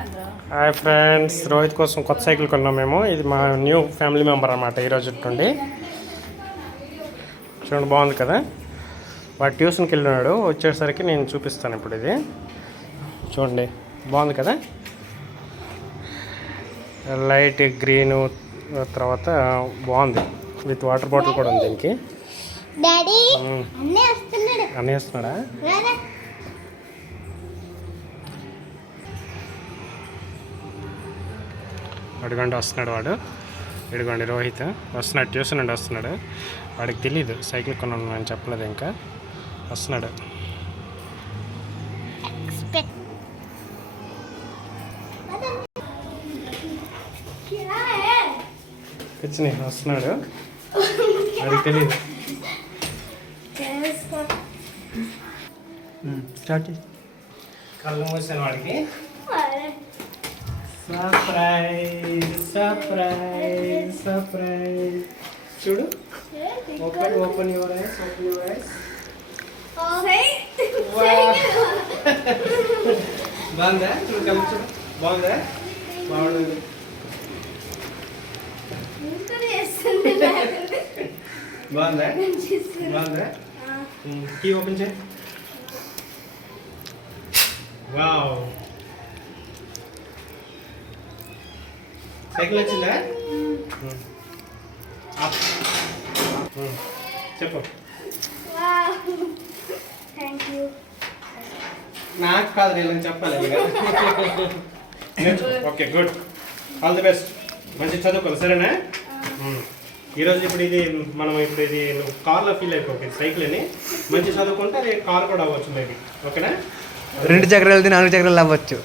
Hi friends, Rohit కోసం కొత్త cycle కొన్నాం మేము. ఇది మా న్యూ ఫ్యామిలీ మెంబర్ అన్నమాట. ఈరోజు నుండి చూడండి, బాగుంది కదా. వాడు ట్యూషన్కి వెళ్ళినాడు, వచ్చేసరికి నేను చూపిస్తాను ఇప్పుడు. ఇది చూడండి, బాగుంది కదా. లైట్ గ్రీను, తర్వాత బాగుంది. విత్ వాటర్ బాటిల్ కూడా ఉంది దీనికి. అన్నీ వస్తున్నాడా? అడుగండి వస్తున్నాడు వాడు. ఇడుగోండి రోహిత్ వస్తున్నాడు, ట్యూషన్ నుండి వస్తున్నాడు. వాడికి తెలీదు సైకిల్ కొన్నాను అని చెప్పలేదు, ఇంకా వస్తున్నాడు. పిచ్చిని వస్తున్నాడు, వాడికి తెలీదు. కళ్ళు మూసాను వాడికి. Surprise surprise surprise. చూడు, open open your eyes, open your eyes. బాగుందా? చూడు, కళ్ళు చూడు, బాగుందా? బాగుంది. బాగుందా? బాగుందా? కీ ఓపెన్ చేయి. వావ్, సైకిల్ వచ్చిందా? చెప్పు. నాకు కాదు, నేను చెప్పాలి. Okay, good, all the best. మంచి చదువుకోవాలి, సరేనా? ఈరోజు ఇప్పుడు ఇది మనం ఇప్పుడు ఇది కార్లో ఫీల్ అయిపోతుంది. సైకిల్ అని మంచి చదువుకుంటే అది కార్ కూడా అవ్వచ్చు మేబీ. ఓకేనా? 2 చక్రాలు 4 చక్రాలు అవ్వచ్చు.